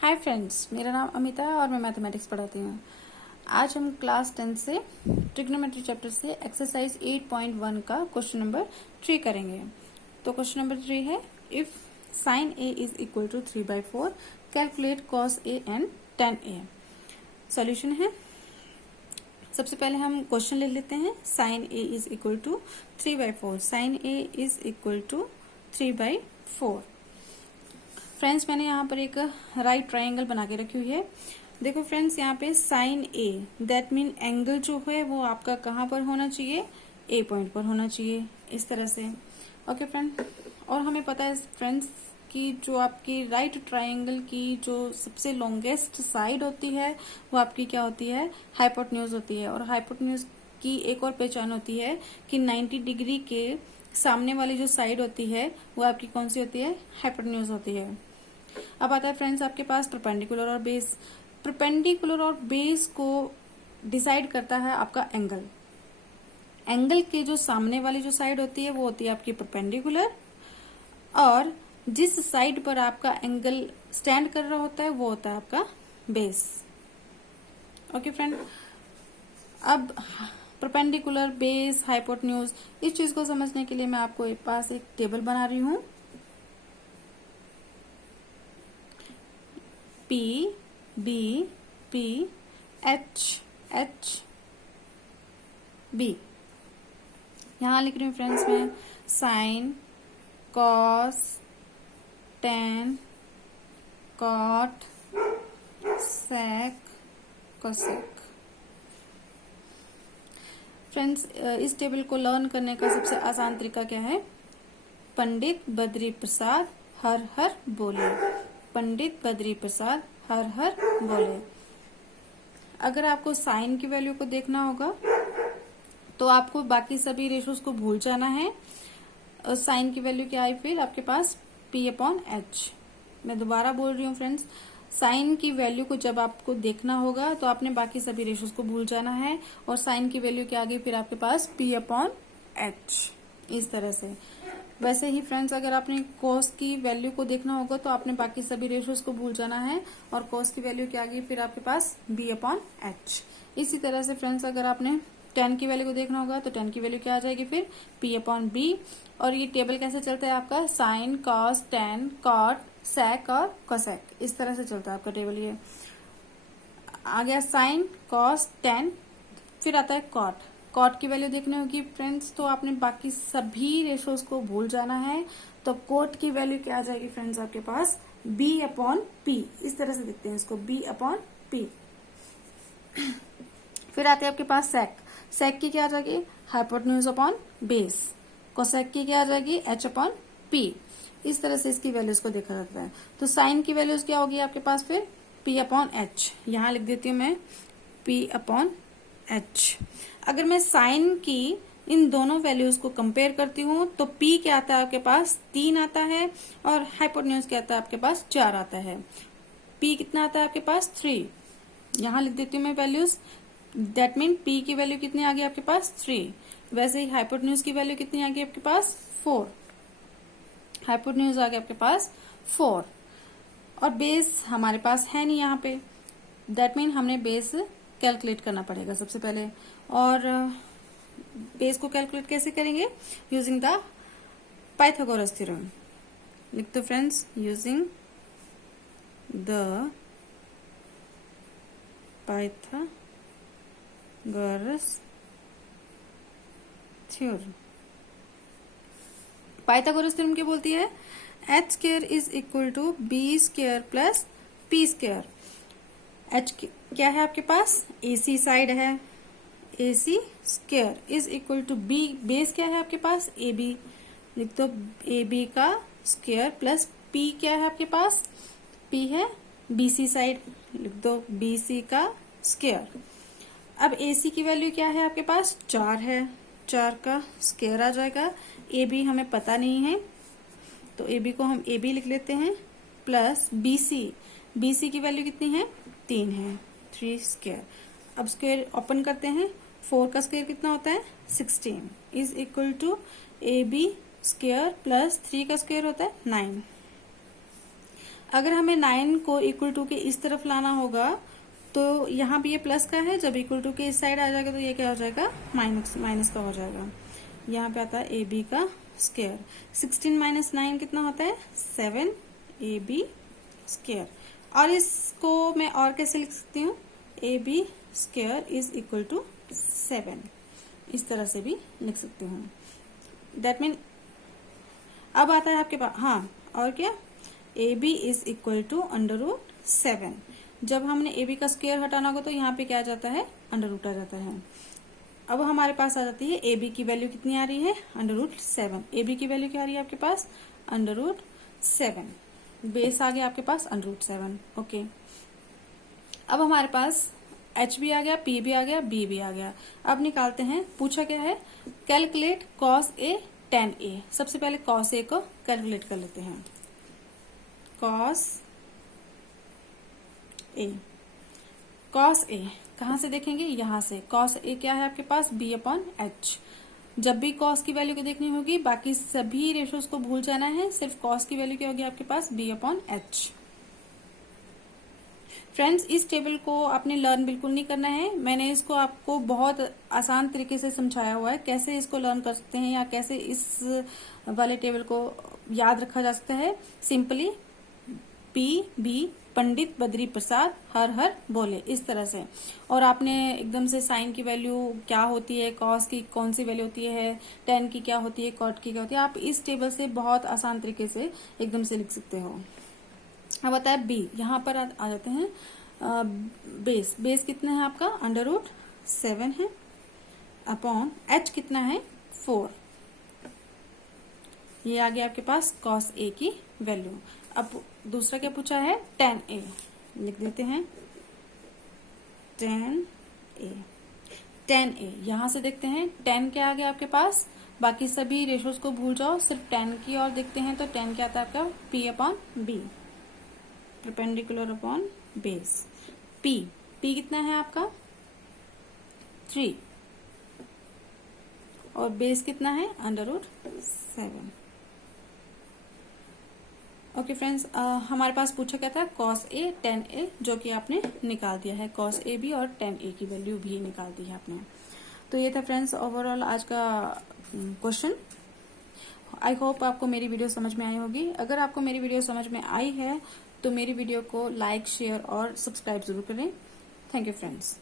Hi friends, मेरा नाम अमिता है और मैं मैथमेटिक्स पढ़ाती हूँ। आज हम क्लास 10 से ट्रिग्नोमेट्री चैप्टर से एक्सरसाइज 8.1 का क्वेश्चन नंबर 3 करेंगे। तो क्वेश्चन नंबर 3 है, if sine A is equal to 3/4 calculate cos A and tan A. Solution है, सबसे पहले हम क्वेश्चन ले लेते हैं। Sine A is equal to 3/4, sine A is equal to 3/4। Friends, मैंने यहाँ पर एक राइट ट्रायंगल बना के रखी हुई है। देखो फ्रेंड्स, यहाँ पे sine A, that mean angle जो है वो आपका कहाँ पर होना चाहिए, ए पॉइंट पर होना चाहिए, इस तरह से। ओके फ्रेंड, और हमें पता है फ्रेंड्स कि जो आपकी राइट ट्रायंगल की जो सबसे लॉन्गेस्ट साइड होती है वो आपकी क्या होती है, हाइपोटेन्यूज होती है। और हाइपोटेन्यूज की एक और पहचान होती है कि 90 डिग्री के सामने वाली जो साइड होती है वो आपकी कौन सी होती है, हाइपोटेन्यूज होती है। अब आता है फ्रेंड्स आपके पास परपेंडिकुलर और बेस। परपेंडिकुलर और बेस को डिसाइड करता है आपका एंगल। एंगल के जो सामने वाली जो साइड होती है वो होती है आपकी परपेंडिकुलर, और जिस साइड पर आपका एंगल स्टैंड कर रहा होता है वो होता है आपका बेस। ओके फ्रेंड, अब परपेंडिकुलर, बेस, हाइपोटेन्यूज, इस चीज को समझने के लिए मैं आपको एक पास एक टेबल बना रही हूं। P, B, P, H, H, B। यहां लिख रही हूँ फ्रेंड्स मैं साइन, कॉस, टेन, कॉट, सेक, कोसेक। फ्रेंड्स, इस टेबल को लर्न करने का सबसे आसान तरीका क्या है, पंडित बद्री प्रसाद हर हर बोले। पंडित बद्री प्रसाद हर हर बोले। अगर आपको साइन की वैल्यू को देखना होगा तो आपको बाकी सभी रेशोज को भूल जाना है। और साइन की वैल्यू क्या आई फिर आपके पास, P/H। मैं दोबारा बोल रही हूँ फ्रेंड्स, साइन की वैल्यू को जब आपको देखना होगा तो आपने बाकी सभी रेशोज को भूल जाना है, और साइन की वैल्यू क्या आ गई फिर आपके पास, P/H, इस तरह से। वैसे ही फ्रेंड्स, अगर आपने कॉस की वैल्यू को देखना होगा तो आपने बाकी सभी रेशोज को भूल जाना है, और कॉस की वैल्यू क्या आ गई फिर आपके पास, B/H। इसी तरह से फ्रेंड्स, अगर आपने tan की वैल्यू को देखना होगा तो tan की वैल्यू क्या आ जाएगी फिर, P/B। और ये टेबल कैसे चलता है आपका, साइन, कॉस, tan, कॉट, सेक और कोसेक, इस तरह से चलता है आपका टेबल। ये आ गया साइन, कॉस, tan, फिर आता है कॉट। कॉट की वैल्यू देखनी होगी फ्रेंड्स तो आपने बाकी सभी रेशोज को भूल जाना है। तो कॉट की वैल्यू क्या आ जाएगी फ्रेंड्स आपके पास, B/P। इस तरह से देखते हैं इसको, B/P। फिर आते हैं आपके पास सेक। सेक की क्या आ जाएगी, हाइपोटेन्यूज अपॉन बेस। कोसेक की क्या आ जाएगी, H/P। इस तरह से इसकी वैल्यूज को देखा जाता है। तो साइन की वैल्यूज क्या होगी आपके पास फिर, P/H। यहां लिख देती हूँ मैं P/H। अगर मैं साइन की इन दोनों वैल्यूज को कंपेयर करती हूँ तो P क्या आता है आपके पास, 3 आता है, और हाइपोटेन्यूज क्या आता है आपके पास, 4 आता है। P कितना आता है आपके पास, 3। यहां लिख देती हूँ मैं वैल्यूज, दैट मीन P की वैल्यू कितनी आ गई आपके पास, 3। वैसे ही हाइपोटेन्यूज की वैल्यू कितनी आ गई आपके पास, 4। हाइपोटेन्यूज आ गया आपके पास 4, और बेस हमारे पास है नहीं यहाँ पे, दैट मीन हमने बेस कैलकुलेट करना पड़ेगा सबसे पहले। और बेस को कैलकुलेट कैसे करेंगे, यूजिंग द पाइथागोरस थ्योरम। लिख दो friends, using the Pythagoras theorem. Pythagoras theorem क्या बोलती है, H² is equal to B² plus P²। H क्या है आपके पास, AC साइड है, AC² is equal to B, base क्या है आपके पास, AB। लिख दो AB का स्क्वायर प्लस P क्या है आपके पास, P है BC साइड, लिख दो BC का स्क्वायर। अब AC की वैल्यू क्या है आपके पास, 4 है, 4 का स्क्वायर आ जाएगा। AB हमें पता नहीं है तो AB को हम AB लिख लेते हैं, प्लस BC की वैल्यू कितनी है, 3 है, 3 स्क्वायर। अब स्क्वायर ओपन करते हैं, 4 का स्क्वायर कितना होता है, 16 is equal to AB² plus 3 का स्क्वायर होता है 9। अगर हमें 9 को इक्वल टू के इस तरफ लाना होगा तो यहाँ भी ये प्लस का है, जब इक्वल टू के इस साइड आ जाएगा तो ये क्या हो जाएगा, माइनस का हो जाएगा। यहाँ पे आता है ए बी का स्क्वायर। 16 माइनस 9 कितना होता है, 7 ए बी स्क्वायर। और इसको मैं और कैसे लिख सकती हूँ, A B square is equal to 7, इस तरह से भी लिख सकती हूँ। दैट मीन अब आता है आपके पास, हाँ और क्या, A B is equal to √7। जब हमने ए बी का स्क्वायर हटाना होगा तो यहाँ पे क्या आ जाता है, √ आ जाता है। अब हमारे पास आ जाती है ए बी की वैल्यू कितनी आ रही है, √7। ए बी की वैल्यू क्या आ रही है आपके पास, √7। बेस आ गया आपके पास √7। ओके, अब हमारे पास एच भी आ गया, पी भी आ गया, बी भी आ गया। अब निकालते हैं, पूछा क्या है, calculate cos A tan A। सबसे पहले cos A को कैलकुलेट कर लेते हैं। cos A कहाँ से देखेंगे, यहाँ से। cos A क्या है आपके पास, B/H। जब भी cos की वैल्यू को देखनी होगी, बाकी सभी रेशोज को भूल जाना है, सिर्फ cos की वैल्यू क्या होगी आपके पास, B/H। फ्रेंड्स, इस टेबल को आपने लर्न बिल्कुल नहीं करना है। मैंने इसको आपको बहुत आसान तरीके से समझाया हुआ है, कैसे इसको लर्न कर सकते हैं या कैसे इस वाले टेबल को याद रखा जा सकता है। सिंपली PB पंडित बद्री प्रसाद हर हर बोले, इस तरह से। और आपने एकदम से साइन की वैल्यू क्या होती है, कॉस की कौन सी वैल्यू होती है, टेन की क्या होती है, कॉट की क्या होती है, आप इस टेबल से बहुत आसान तरीके से एकदम से लिख सकते हो। अब आता है बी, यहाँ पर आ जाते हैं बेस कितना है आपका, √7 है, अपॉन एच कितना है, 4। ये आ गया आपके पास cos A की वैल्यू। अब दूसरा क्या पूछा है, tan A, लिख देते हैं tan A। यहां से देखते हैं tan क्या आ गया आपके पास, बाकी सभी रेशोज को भूल जाओ, सिर्फ tan की और देखते हैं तो tan क्या आता है आपका, P/B, perpendicular upon base. P कितना है आपका, 3, और बेस कितना है, √7। ओके फ्रेंड्स, हमारे पास पूछा क्या था, cos A tan A, जो कि आपने निकाल दिया है। cos A भी और tan A की वैल्यू भी निकाल दी है आपने। तो ये था फ्रेंड्स ओवरऑल आज का क्वेश्चन। आई होप आपको मेरी वीडियो समझ में आई होगी। अगर आपको मेरी वीडियो समझ में आई है तो मेरी वीडियो को लाइक, शेयर और सब्सक्राइब जरूर करें। Thank you friends.